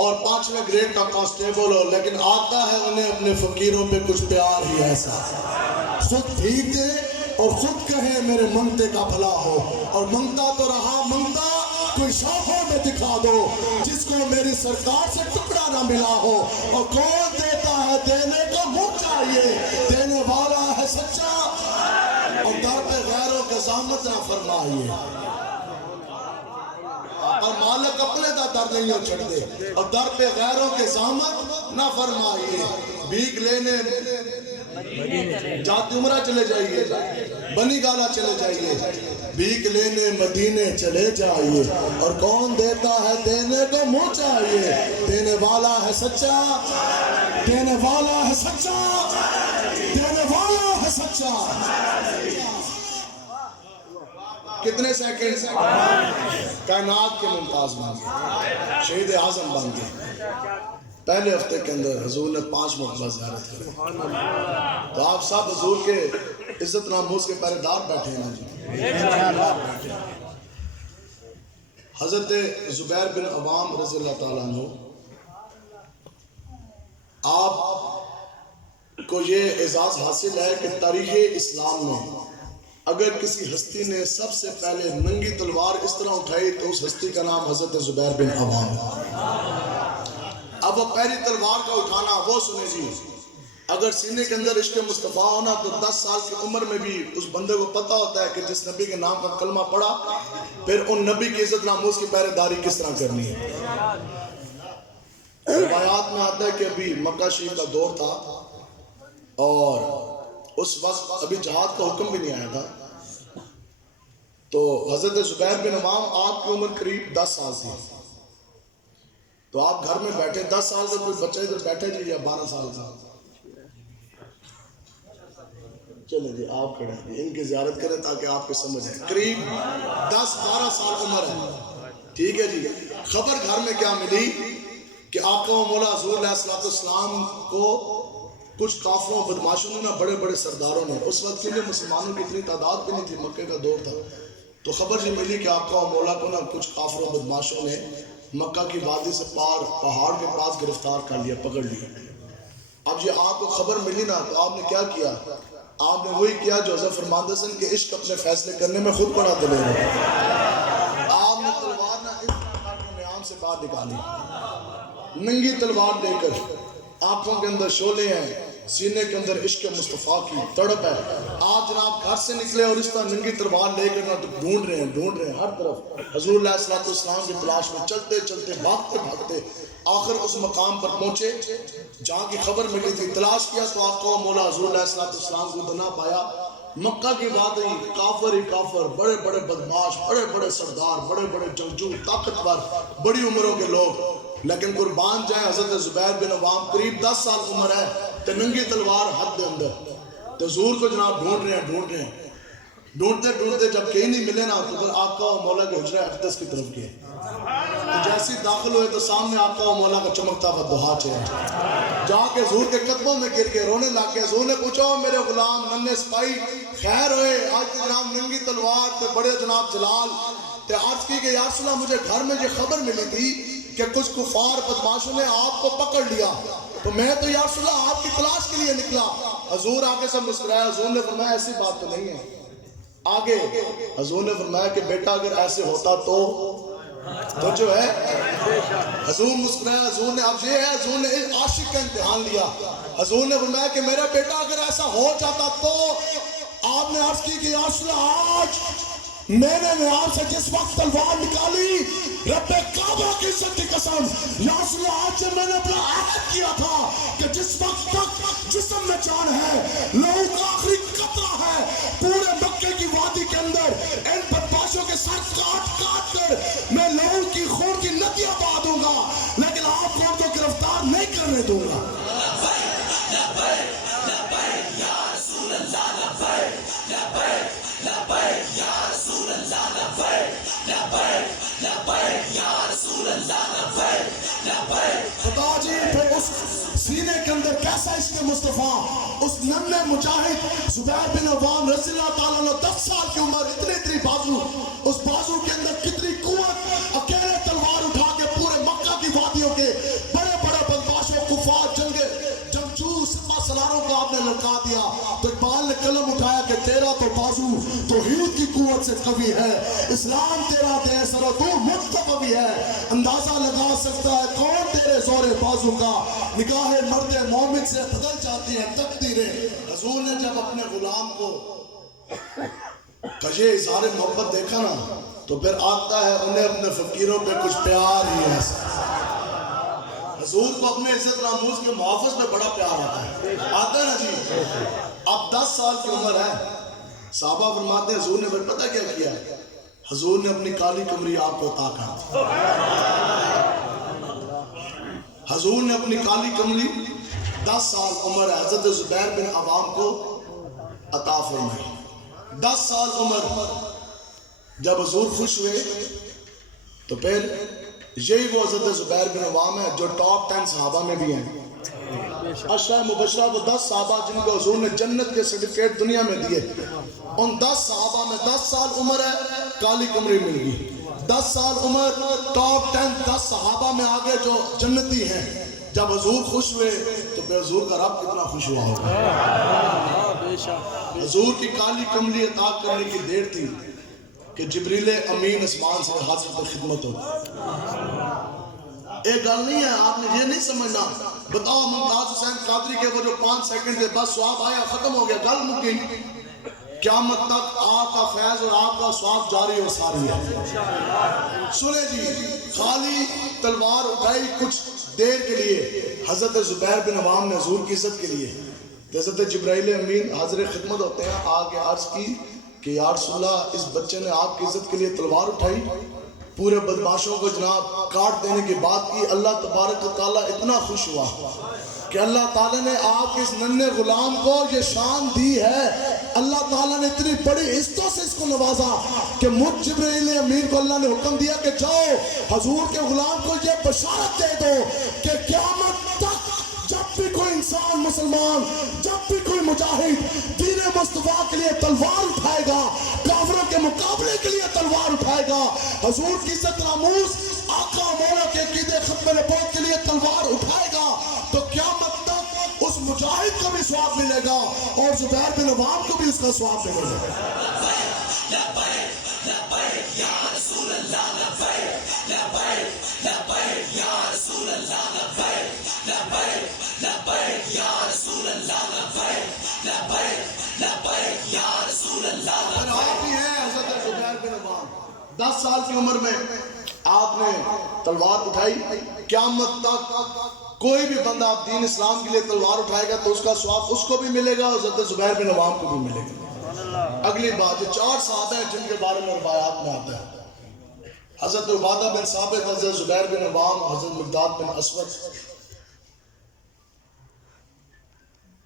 اور 5ویں گریڈ کا کانسٹیبل ہو, لیکن آتا ہے انہیں اپنے فقیروں پہ کچھ پیار ہی ایسا, خود بھیگ دے اور خود کہے میرے منگتے کا بھلا ہو, اور منگتا تو رہا منگتا کوئی شاخوں میں دکھا دو جس کو میری سرکار سے ٹکڑا نہ ملا ہو. اور کون دیتا ہے دینے کا منہ چاہیے, دینے والا ہے سچا, اور در پہ غیروں کا ضامت نہ فرمائیے, اور مالک اپنے دا در نہیں ہو چھڑ دے, اور در پہ غیروں کے ضامت نہ فرمائیے. بھیک لینے جاتی عمرہ چلے جائیے, بنی گالا چلے جائیے, بھیک لینے مدینے چلے جائیے, اور کون دیتا ہے دینے کو منہ چاہیے, دینے والا ہے سچا, دینے والا ہے سچا, دینے والا ہے سچا. کتنے سیکنڈ کائنات کے ممتاز بن گئے, شہید اعظم بن گئے. پہلے ہفتے کے اندر حضور نے 5 مرتبہ زیارت کری, تو آپ سب حضور کے عزت ناموس کے پہرے دار بیٹھے ہیں جی. حضرت زبیر بن عوام رضی اللہ تعالیٰ عنہ, آپ کو یہ اعزاز حاصل ہے کہ تاریخ اسلام میں اگر کسی ہستی نے سب سے پہلے ننگی تلوار اس طرح اٹھائی تو اس ہستی کا نام حضرت زبیر بن عوام ہے. اب وہ پہلی تلوار کا اٹھانا وہ سنے جی, اگر سینے کے اندر عشق مصطفیٰ ہونا تو 10 سال کی عمر میں بھی اس بندے کو پتہ ہوتا ہے کہ جس نبی کے نام کا کلمہ پڑھا پھر ان نبی کی عزت ناموس کی پہرے داری کس طرح کرنی ہے. روایات میں آتا ہے کہ ابھی مکہ شریف کا دور تھا اور اس وقت ابھی جہاد کا حکم بھی نہیں آیا تھا, تو حضرت زبیر بن عوام آپ کی عمر قریب 10 سال تھی. تو آپ گھر میں بیٹھے, 10 سال سے کوئی بچہ ادھر بیٹھے جی یا 12 سال کا, چلیں جی آپ کھڑے ہیں, ان کی زیارت کریں تاکہ آپ کو سمجھ آئے. قریب 10-12 سال عمر ہے, ٹھیک ہے جی. خبر گھر میں کیا ملی کہ آقا و مولا حضور علیہ السلام کو کچھ کافروں بدماشوں نے, بڑے بڑے سرداروں نے, اس وقت کے لیے مسلمانوں کی اتنی تعداد بھی نہیں تھی, مکے کا دور تھا, تو خبر یہ ملی کہ آقا و مولا کو کچھ کافروں بدماشوں نے مکہ کی وادی سے پار پہاڑ کے پاس گرفتار کر لیا, پکڑ لیا. اب یہ آپ کو خبر ملی نا, تو آپ نے کیا کیا, آپ نے وہی کیا جو حضرت فرماندہ سن کہ عشق اپنے فیصلے کرنے میں خود بڑا دلیر ہے. آپ نے تلوار نہ اس طرح کے نیام سے باہر نکالی, ننگی تلوار دے کر, آنکھوں کے اندر شعلے ہیں, سینے کے اندر عشق مصطفیٰ کی تڑپ ہے. آپ جناب گھر سے نکلے اور اس طرح ننگی تلوار لے کر تو ڈھونڈ رہے ہیں ہر طرف حضور علیہ السلام کی تلاش میں, چلتے چلتے بھاگتے بھاگتے آخر اس مقام پر پہنچے جہاں کی خبر ملی تھی. تلاش کیا تو آقا و مولا حضور علیہ السلام کو نہ پایا. مکہ کی وادی کافر ہی کافر, بڑے بڑے بدماش, بڑے بڑے سردار, بڑے بڑے جنگجو, طاقتور, بڑی عمروں کے لوگ, لیکن قربان جائیں حضرت زبیر بن عوام قریب 10 سال عمر ہے, تو ننگی تلوار حد اندر, تو حضور کو جناب ڈھونڈ رہے ہیں, ڈھونڈتے ڈھونڈتے جب کہیں نہیں ملے نا تو پھر آقا و مولا کے حجرہ اقدس کی طرف گئے. تو جیسے داخل ہوئے تو سامنے آقا و مولا کا چمکتا ہوا دوحہ چہرہ, جا کے حضور کے قدموں میں گر کے رونے لگ گئے. حضور نے پوچھا میرے غلام ننھے سپاہی خیر ہوئے, آج تو جناب ننگی تلوار تے بڑے جناب جلال تے عرض کی کہ یا رسول اللہ مجھے گھر میں یہ خبر ملی تھی کہ کچھ کفار بدماشوں نے آپ کو پکڑ لیا, تو میں تو یا رسول اللہ آپ کی تلاش کے لیے نکلا. حضور آگے سے مسکرایا, حضور نے فرمایا ایسی بات تو نہیں ہے. آگے حضور نے فرمایا کہ بیٹا اگر ایسے ہوتا تو جو ہے, حضور مسکرایا. حضور نے اب یہ ہے, حضور نے عاشق کا امتحان لیا. حضور نے فرمایا کہ میرا بیٹا اگر ایسا ہو جاتا تو. آپ نے عرض کی کہ یا رسول اللہ آج میں نے آپ سے جس وقت تلوار نکالی رب کعبہ کی عزت کی قسم یا رسول اللہ آج سے میں نے اپنا عہد کیا تھا کہ جس وقت تک جسم میں جان ہے لہو کا آخری قطرہ ہے پورے مکے کی وادی کے اندر ان بدماشوں کے سر کاٹ کاٹ کر میں لہو کی خون کی ندیاں بہا دوں گا لیکن آپ کو ان کو گرفتار نہیں کرنے دوں گا. خدا جی پھر اس سینے کے اندر کیسا اس نے مصطفیٰ اس ننھے مجاہد زبیر بن عوام رضی اللہ تعالیٰ عنہ 10 سال کی عمر اتنی بازو اس بازو کے اندر کتنی قوت اکیلے تلوار اٹھا کے پورے مکہ کی وادیوں کے بڑے بڑے بدماشوں کفار جنگجو سپاہ سالاروں کو آپ نے لڑکا دیا تو اقبال نے قلم اٹھایا کہ تیرا تو بازو توحید کی قوت سے قوی ہے اسلام تیرا دیسر و تو مجتبی ہے اندازہ لگا سکتا ہے کون تیرے زور بازو کا نگاہ مرد مومن سے بدل جاتی ہے تقدیریں. حضور نے جب اپنے غلام کو کجے اظہار محبت دیکھا نا تو پھر آتا ہے انہیں اپنے فقیروں پہ کچھ پیار ہی ہے. حضور کو اپنے عزت ناموز کے محافظ میں بڑا پیار آتا ہے نا جی. اب 10 سال کی عمر ہے صحابہ فرماتے ہیں حضور نے پھر پتہ کیا کیا حضور نے اپنی کالی کمری آپ کو عطا کر دی. حضور نے اپنی کالی کمری 10 سال عمر ہے حضرت زبیر بن عوام کو عطا فرمائی. 10 سال عمر جب حضور خوش ہوئے تو پھر یہی وہ حضرت زبیر بن عوام ہے جو ٹاپ 10 صحابہ میں بھی ہیں. عشرہ مبشرہ وہ 10 صحابہ جن کو حضور نے جنت کے سرٹیفکیٹ دنیا میں دیے ان 10 صحابہ میں 10 سال عمر ہے کالی کمری مل گئی. 10 سال عمر ٹاپ 10 صحابہ میں آگے جو جنتی ہیں. جب حضور خوش ہوئے تو پھر حضور کا رب کتنا خوش ہوا ہوگا. حضور کی کالی کمری عطا کرنے کی دیر تھی کہ جبریل امین اسمان سے حاضر پر خدمت ہو. ایک گل نہیں ہے آپ نے یہ نہیں سمجھنا بتاؤ ممتاز حسین قادری کے وہ جو 5 سیکنڈ کے بس سواب آیا ختم ہو گیا گل مکی. قیامت تک آپ کا فیض اور آپ کا سواب جاری اور ساری ہے. سنے جی خالی تلوار اٹھائی کچھ دیر کے لیے حضرت زبیر بن عوام نے حضور کی عزت کے لیے حضرت جبرائیل امین حاضر خدمت ہوتے ہیں آگے عرض کی کہ یا رسول اللہ اس بچے نے آپ کی عزت کے لیے تلوار اٹھائی پورے بدماشوں کو جناب کاٹ دینے کی بات کی. اللہ تبارک و تعالیٰ اتنا خوش ہوا کہ اللہ تعالیٰ نے آپ کے اس ننھے غلام کو یہ شان دی ہے. اللہ تعالیٰ نے اتنی بڑی عزتوں سے اس کو نوازا کہ مجھ جبرائیل امین کو اللہ نے حکم دیا کہ جاؤ حضور کے غلام کو یہ بشارت دے دو کہ قیامت تک جب بھی کوئی انسان مسلمان جب بھی کوئی مجاہد دین مصطفیٰ کے لیے تلوار اٹھائے گا کافروں کے مقابلے کے لیے تلوار اٹھائے گا حضور کی عزت ناموز آقا مولا کے عقیدے ختم نبوت کے لیے تلوار اٹھائے گا تو قیامت تک اس مجاہد کو بھی ثواب ملے گا اور زبیر بن عوام کو بھی اس کا ثواب ملے گا. آپ ہی ہیں حضرت زبیر بن عوام 10 سال کی عمر میں آپ نے تلوار اٹھائی. قیامت تک کوئی بھی بندہ آپ دین اسلام کے لیے تلوار اٹھائے گا تو اس کا ثواب اس کو بھی ملے گا حضرت زبیر بن عوام کو بھی ملے گا. اگلی بات یہ 4 صحابہ ہیں جن کے بارے میں روایات میں آتا ہے حضرت عبادہ بن ثابت حضرت زبیر بن عوام حضرت مقداد بن اسود.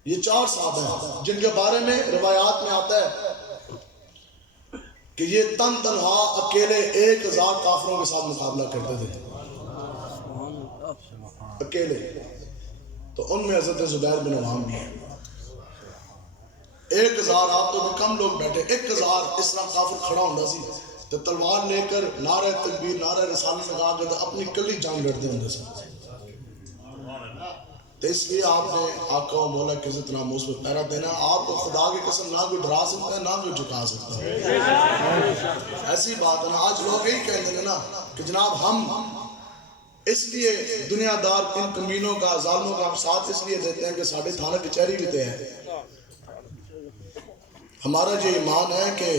یہ 4 صحابہ ہیں جن کے بارے میں روایات میں آتا ہے کہ یہ تنہا اکیلے 1000 کافروں کے ساتھ مقابلہ کرتے تھے اکیلے. تو ان میں حضرت زبیر بن عوام بھی ہیں. 1000 آپ تو بھی کم لوگ بیٹھے 1000 اس طرح کافر کھڑا ہوندہ سی تو تلوار لے کر نعرہ تکبیر نعرہ رسالت لگا کر اپنی کلی جان لڑتے ہوندے سی. تو اس لیے آپ نے آقا و مولا کی عزت ناموز پر پہرا دینا. آپ کو خدا کی قسم نہ کوئی ڈرا سکتا ہے نہ کوئی جھکا سکتا ہے. ایسی بات ہے نا آج لوگ یہی کہتے ہیں نا کہ جناب ہم اس لیے دنیا دار ان کمینوں کا ظالموں کا ہم ساتھ اس لیے دیتے ہیں کہ ساڑھے تھانہ کچہری بھی دے ہیں. ہمارا یہ ایمان ہے کہ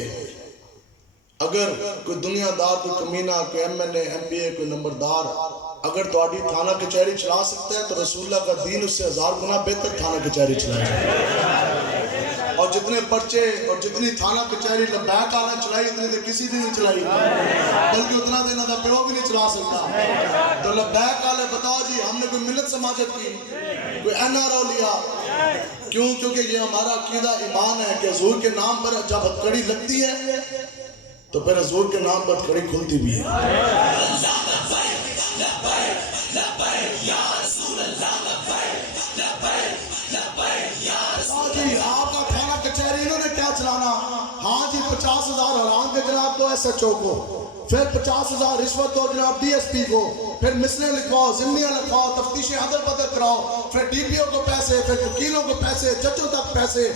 اگر کوئی دنیا دار، کوئی کمینہ، کوئی ایم این اے، ایم پی اے، کوئی نمبردار اگر تہاڈی تھانہ کچہری چلا سکتا ہے تو رسول اللہ کا دین اس سے 1000 گنا بہتر تھانہ کچہری چلائے. اور جتنے پرچے اور جتنی تھانہ کچہری لبیک آنا چلائی اتنی دیر کسی نے نہیں چلائی، بلکہ اتنا دینا تھا پیو بھی نہیں چلا سکتا. تو لبیک آلے بتاؤ جی ہم نے کوئی ملت سماجت کی، کوئی این آر او لیا؟ کیوں؟ کیونکہ یہ ہمارا عقیدہ ایمان ہے کہ حضور کے نام پر جب ہتکڑی لگتی ہے تو پھر حضور کے نام پر ہتکڑی کھلتی بھی ہے. جی آپ کا تھانہ کچہری انہوں نے کیا چلانا؟ ہاں جی 50,000 حرام کے جناب تو ایس ایچ او کو، پھر 50,000 رشوت دو جناب ڈی ایس پی کو، پھر مسلیں لکھواؤ، ضمنیاں لکھواؤ، تفتیشیں عدل بدل کراؤ، پھر ڈی پی او کو پیسے، پھر وکیلوں کو پیسے، ججوں تک پیسے.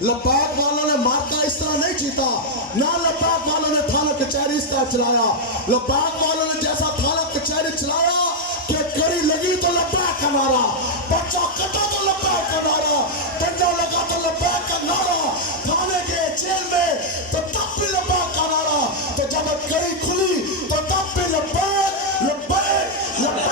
لبیک والوں نے مارکا اس طرح نہیں جیتا، نہ لبیک والوں نے تھانہ کچہری اس طرح چلایا. لبیک والوں نے جیسا تھانہ کچہری چلایا کہ کڑی لگی تو لبیک کا نعرہ، بچہ کٹا تو لبیک کا نعرہ، ڈنڈا لگا تو لبیک کا نعرہ، تھانے کے جیل میں تو تب بھی لبیک کا نعرہ، تو جب کڑی کھلی تو تب بھی لبیک لبیک لبیک.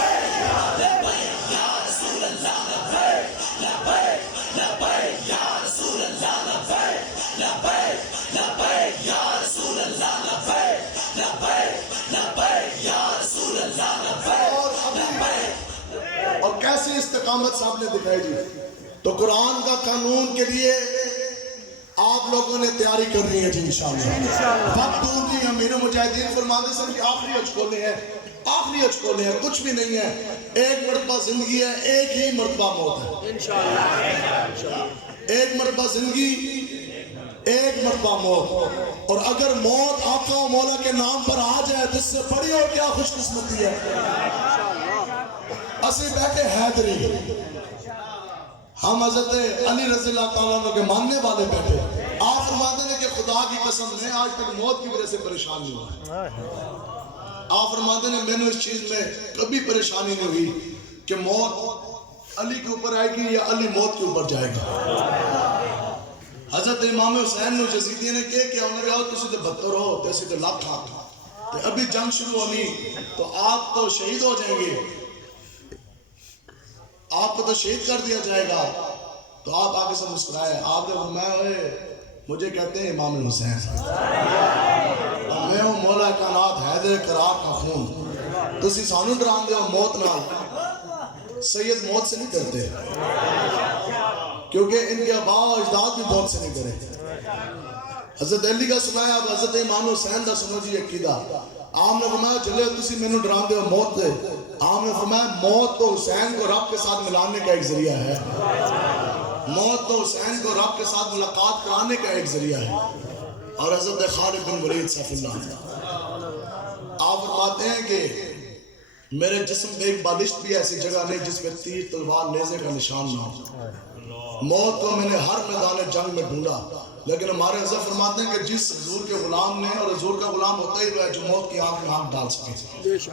اور کیسی استقامت صاحب نے دکھائی جی. تو قرآن کا قانون کے لیے آپ لوگوں نے تیاری کرنی ہے جی انشاءاللہ. وقت دور جی امیر مجاہدین فرماتے سن کہ آخری حج کھولے ہیں، آخری حج کھولے ہیں، کچھ بھی نہیں ہے. ایک مرتبہ زندگی ہے، ایک ہی مرتبہ موت ہے. ایک مرتبہ زندگی، ایک مرتبہ موت. اور اگر موت آقا و مولا کے نام پر آ جائے تو اس سے بڑی اور کیا خوش قسمتی ہے. اسی بیٹھے حیدری، ہم حضرت علی رضی اللہ تعالیٰ عنہ کے ماننے والے بیٹھے. آپ فرماتے ہیں کہ خدا کی قسم میں آج تک موت کی وجہ سے پریشان نہیں ہوا. آپ فرماتے ہیں میں نے اس چیز میں کبھی پریشانی نہیں ہوئی کہ موت علی کے اوپر آئے گی یا علی موت کے اوپر جائے گا. حضرت امام حسین نے جزیدی نے کہا کہ انہوں نے کہا تسی تو بدتر ہو، تسی تو لاکھ ہاتھ، ابھی جنگ شروع ہونی تو آپ تو شہید ہو جائیں گے، آپ کو تو شہید کر دیا جائے گا. تو آپ آگے سے مسکرائے. آپ نے فرمایا ہوئے مجھے کہتے ہیں امام حسین، میں ہوں مولا کائنات حیدر کرار کا خون. تسی سانو ڈران دے ہو موت نال، سید موت سے نہیں ڈرتے کیونکہ ان کے آباء و اجداد بھی موت سے نہیں ڈرے. حضرت علی کا سنایا، اب حضرت امام حسین کا سنو جی عقیدہ. آپ نے فرمایا چلے تسی مینوں ڈران دے ہو موت سے. آپ نے فرمایا موت تو حسین کو رب کے ساتھ ملانے کا ایک ذریعہ ہے، موت تو حسین کو رب کے ساتھ ملاقات کرانے کا ایک ذریعہ ہے. اور حضرت خالد بن ولید سیف اللہ آپ فرماتے ہیں کہ میرے جسم میں ایک بالشت بھی ایسی جگہ نہیں جس میں تیر تلوار نیزے کا نشان نہ ہو. موت کو میں نے ہر میدان جنگ میں ڈھونڈا، لیکن ہمارے حضرت فرماتے ہیں کہ جس حضور کے غلام نے، اور حضور کا غلام ہوتا ہی وہ ہے جو موت کی آنکھ میں آنکھ ڈال سکے.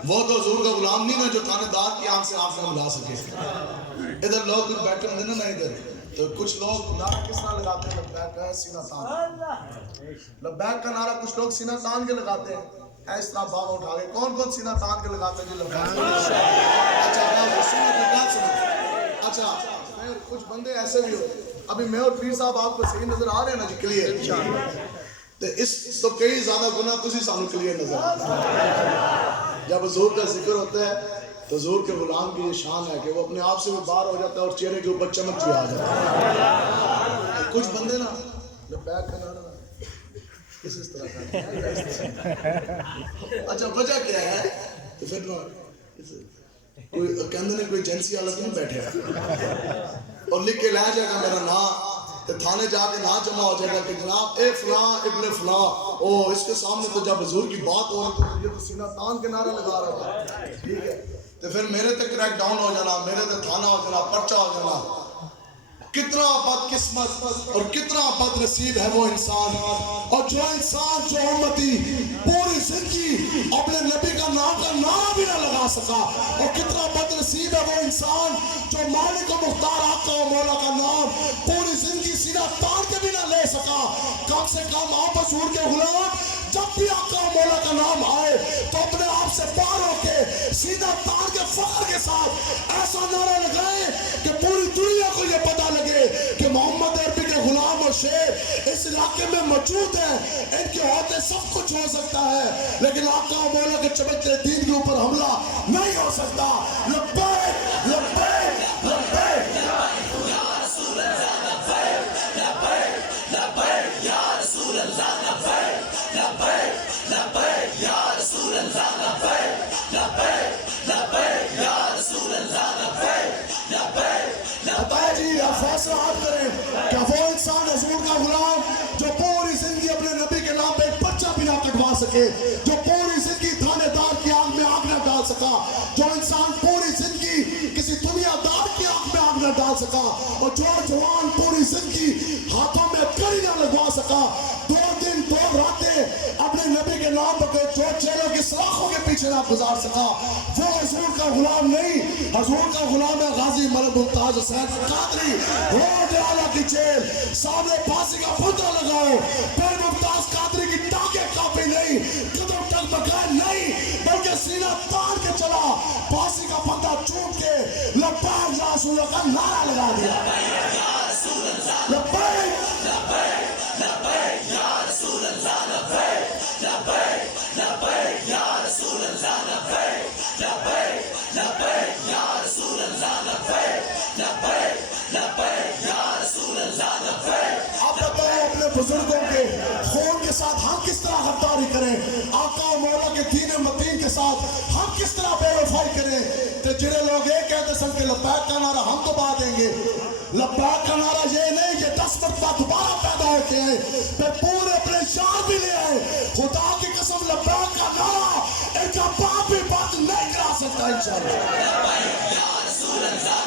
وہ تو حضور کا غلام نہیں نا جو تھانے دار کی آنکھ سے آنکھ میں ملا سکے. ادھر لوگ کچھ بیٹھے ہوتے نا ادھر، تو کچھ لوگ نعرہ کس طرح لگاتے ہیں؟ لبیک کا سینہ تان، لبیک کا نعرہ کچھ لوگ سینہ تان کے لگاتے ہیں. اس طرح بابا اٹھا گئے، کون کون سینہ تان کے لگاتے ہیں جی لبیک؟ اچھا پھر کچھ بندے ایسے بھی ہو. ابھی میں اور پیر صاحب آپ کو صحیح نظر آ رہے ہیں نا جی کلیئر؟ اس تو کئی زیادہ گناہ کسی سانو کلیئر نظر آتا ہے. جب حضور کا ذکر ہوتا ہے تو حضور کے غلام کی یہ شان ہے کہ وہ اپنے آپ سے بھی باہر ہو جاتا ہے اور چہرے کے اوپر چمک بھی آ جاتا ہے. کچھ بندے نا لبیک کا نعرہ اس طرح کا. اچھا وجہ کیا ہے؟ تو پھر کوئی کہندے نے کوئی ایجنسی والا نہیں بیٹھے اور لکھ کے لے جائے گا میرا نام، تو تھانے جا کے نام جمع ہو جائے گا کہ جناب اے فلاں ابن فلاں، او اس کے سامنے تو جب حضور کی بات ہو رہی تو یہ تو سینہ تان کے نعرہ لگا رہا تھا. ٹھیک ہے، تو پھر میرے تے کریک ڈاؤن ہو جانا، میرے تے تھانہ ہو جانا، پرچہ ہو جانا. کتنا بد قسمت اور کتنا بد نصیب ہے وہ انسان، اور جو انسان جو امتی پوری زندگی اپنے نبی کا نام بھی نہ لگا سکا. اور کتنا بد نصیب ہے وہ انسان جو مالک و مختار آقا و مولا کا نام پوری زندگی سینہ تان کے بھی نہ لے سکا. کم سے کم آپ حضور کے غلام جب بھی آقا و موجود ہے. ان کی عورتیں سب کچھ ہو سکتا ہے لیکن آقا و مولا کے چمکتے دین کے اوپر حملہ نہیں ہو سکتا. لبیک لبیک لبیک بتائیں جی. آپ فیصلہ آپ کریں کہ وہ انسان حضور کا غلام جو پوری زندگی اپنے نبی کے نام پہ ایک پرچہ بھی نہ کٹوا سکے, جو پوری زندگی تھانے دار کی آنکھ میں آگ نہ ڈال سکا, جو انسان پوری زندگی کسی دنیا دار کی آنکھ میں آگ نہ ڈال سکا, اور جو جوان پوری زندگی ہاتھوں میں کڑی نہ لگوا سکا, 2 دن 2 راتیں اپنے نبی کے نام پہ جو چیلوں کی سلاخوں کے پیچھے نہ گزار سکا, وہ حضور کا غلام نہیں. حضور کا غلام ہے غازی مرد ممتاز حسین قادری. روڈ آلہ کی جیل سامنے پھانسی کا پھندا لگاؤ, پھر ممتاز قادری کی ٹانگیں کانپی نہیں, قدم ٹکبکائے نہیں, بلکہ سینہ تان کے چلا, پھانسی کا پھندا چوم کے لبیک یا رسول اللہ کا نعرہ لگا دیا. لبیک لبیک یا رسول اللہ, لبیک لبیک لبیک یا رسول اللہ, لبیک لبیک لبیک یا رسول اللہ, لبیک لبیک لبیک یا رسول اللہ, لبیک. آپ بتائیں اپنے بزرگوں کے خون کے ساتھ ہم کس طرح غداری کریں, آقا و مولا کے دین متین کے ساتھ ہم کس طرح بے وفائی کریں. تو جنہیں لوگ یہ کہتے سن کہ لبیک کا نعرہ ہم دبا دیں گے, لبیک کا نعرہ یہ نہیں کہ 10 مرتبہ دوبارہ پیدا ہوتے ہیں, پھر پورے اپنے شان بھی لے آئے. خدا کی قسم لبیک کا نعرہ ان کا باپ بھی بات نہیں کرا سکتا انشاءاللہ.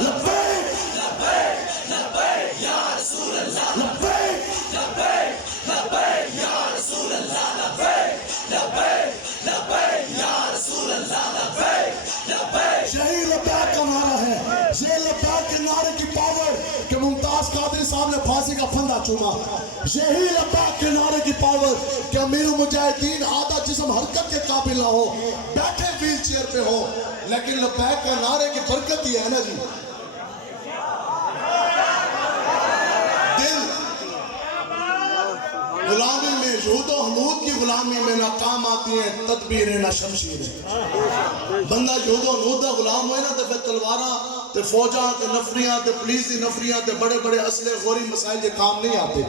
لبیک لبیک لبیک یا رسول اللہ, لبیک لبیک لبیک یا رسول اللہ, لبیک لبیک لبیک یا رسول اللہ, لبیک لبیک. یہی لبیک کا نعرہ ہے, یہ لبیک کے نعرے کی پاور کہ ممتاز قادری صاحب نے پھانسی کا پھندا چوما, یہی لبیک کے نعرے کی پاور کہ امیر المجاہدین آدھا جسم حرکت کے قابل نہ ہو, بیٹھے ویل چیئر پہ ہو, لیکن لبیک کا نعرے کی برکت ہی ہے نا جی. غلامی میں یہود و حنود کی غلامی میں نہ کام آتی ہیں تدبیریں نہ شمشیریں. بندہ یہود و حنود کا غلام ہوئے نا تو پھر تلواراں تے فوجاں تے نفریاں تے پولیسی نفریاں تے بڑے بڑے اسلحے غوری مسائل یہ کام نہیں آتے.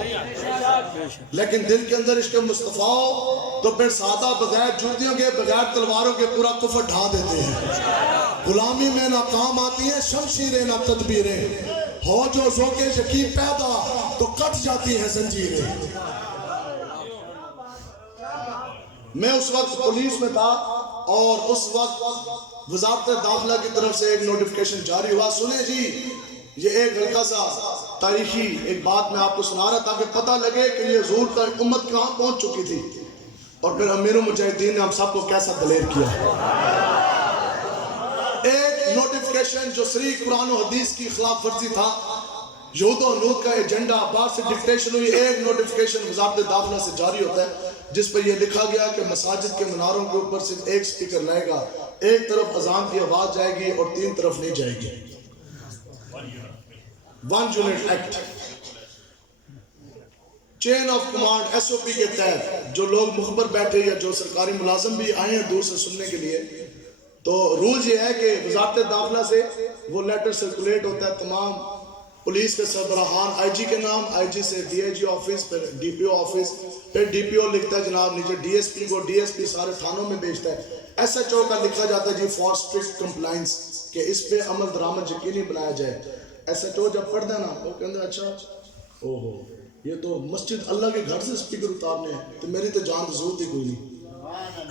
لیکن دل کے اندر عشق مصطفیٰ ہو تو پھر سادہ بغیر جوتیوں کے بغیر تلواروں کے پورا کفر ڈھا دیتے ہیں. غلامی میں نہ کام آتی ہیں شمشیریں نہ تدبیریں, ہو جو ذوق یقین پیدا تو کٹ جاتی ہیں زنجیریں. میں اس وقت پولیس میں تھا اور اس وقت وزارت داخلہ کی طرف سے ایک نوٹیفیکیشن جاری ہوا. سنیں جی, یہ ایک ہلکا سا تاریخی ایک بات میں آپ کو سنا رہا تاکہ پتہ لگے کہ یہ حضور کا امت کہاں پہنچ چکی تھی اور پھر امیر المجاہدین نے ہم سب کو کیسا دلیر کیا. ایک نوٹیفیکیشن جو صریح قرآن و حدیث کی خلاف ورزی تھا, یہود و حنود کا ایجنڈا باہر سے ڈکٹیشن ہوئی. ایک نوٹیفیکیشن وزارت داخلہ سے جاری ہوتا ہے جس پر یہ لکھا گیا کہ مساجد کے مناروں کے اوپر صرف ایک سپیکر لائے گا, ایک طرف اذان کی آواز جائے گی اور 3 طرف نہیں جائے گی. 1 unit act, chain of command SOP کے تحت جو لوگ مخبر بیٹھے یا جو سرکاری ملازم بھی آئے ہیں دور سے سننے کے لیے, تو رول یہ ہے کہ وزارت داخلہ سے وہ لیٹر سرکولیٹ ہوتا ہے تمام پولیس کے سربراہان, IG کے نام, IG سے DIG آفس, پھر DPO آفس, پھر DPO لکھتا ہے جناب نیچے DSP کو, DSP سارے تھانوں میں بھیجتا ہے. SHO کا لکھا جاتا ہے جی فار اسٹرکٹ کمپلائنس کہ اس پہ عمل درآمد یقینی بنایا جائے. SHO جب پڑھتا ہے نا وہ کہتے ہیں اچھا اوہو یہ تو مسجد اللہ کے گھر سے سپیکر اتارنے ہیں, تو میری تو جان کی ضرورت ہی کوئی نہیں.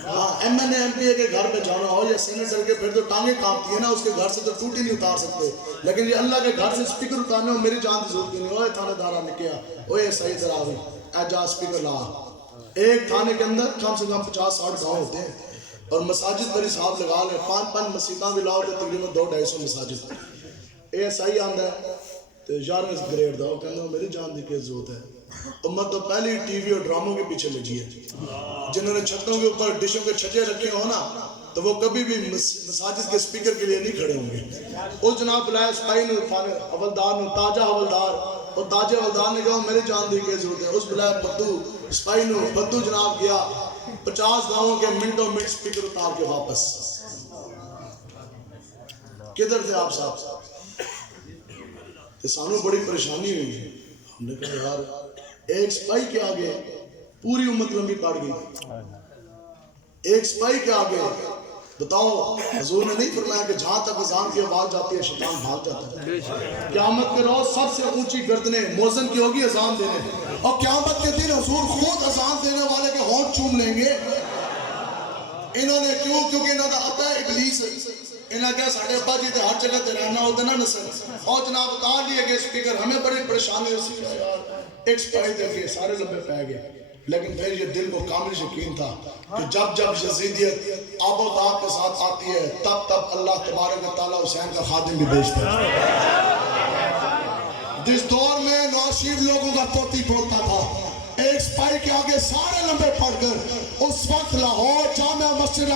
ہاں MNA MPA کے گھر میں جانا ہو یا سینیٹر کے پھر تو ٹانگیں کانپتی ہیں نا, اس کے گھر سے تو ٹوٹی نہیں اتار سکتے, لیکن یہ اللہ کے گھر سے سپیکر اتارنے ہو میری جان کی ضرورت نہیں. اوے تھانے دارہ نکیا, اوے صحیح دراوی اے جا سپیکر لا. ایک تھانے کے اندر کم سے کم 50-60 گاؤں ہوتے ہیں اور مساجد پر حساب لگا لیں 5 مسجداں بھی لاؤ تو تقریباً 200-250 مساجد. ASI آندا ہے تو 11ویں گریڈ دا, وہ کہنا میری جان دی کی ضرورت ہے. امت تو پہلی ٹی وی اور ڈراموں کے پیچھے لگی ہے. جنہوں نے چھتوں کے اوپر ڈشوں کے چھجے رکھے ہو نا تو وہ کبھی بھی مساجد کے سپیکر کے لیے نہیں کھڑے ہوں گے. اس جناب بلایا سپاہی نے حوالدار نے, تاجہ حوالدار, اور تاجہ حوالدار نے کہا میری جان دی کی ضرورت ہے. اس بلایا پتو سپاہی نو بدو جناب گیا 50 گاؤں کے منٹوں منٹ سپیکر اتار کے واپس. کدھر تھے آپ صاحب؟ تو سانو بڑی پریشانی ہوئی. ہم نے کہا یار ایک سپاہی کے آگے پوری امت لمبی پڑ گئی. ایک سپاہی کے آگے بتاؤ حضور نے نہیں فرمایا کہ جہاں تک اذان کی آواز جاتی ہے شیطان بھاگ جاتا ہے. قیامت کے روز سب سے اونچی گردنیں مؤذن کی ہوگی اذان دینے, اور قیامت کے دن حضور خود اذان دینے والے کے ہونٹ چوم لیں گے. انہوں نے کیوں؟ کیونکہ انہوں نے ابا ہے ابلیس. انہوں نے کہا ساڑھے ابا جی تے ہر جگہ تے رہنا ہوتا نا نسل, اور جناب اتار لیے گئے سپیکر. ہمیں بڑی پریشانی ہوئی یار ایک سپاہی دے کے سارے لمبے پہ گئے. لیکن پھر یہ دل کو کامل یقین تھا کہ جب جب یزیدیت آب و تاب کے ساتھ آتی ہے تب تب اللہ تبارک و تعالیٰ حسین کا خادم بھی بھیجتا ہے. جس دور میں نواز شریف لوگوں کا پوتی بولتا تھا, ایک سپاہی کے آگے سارے لمبے پڑھ کر اس وقت لاہور جامع مسجد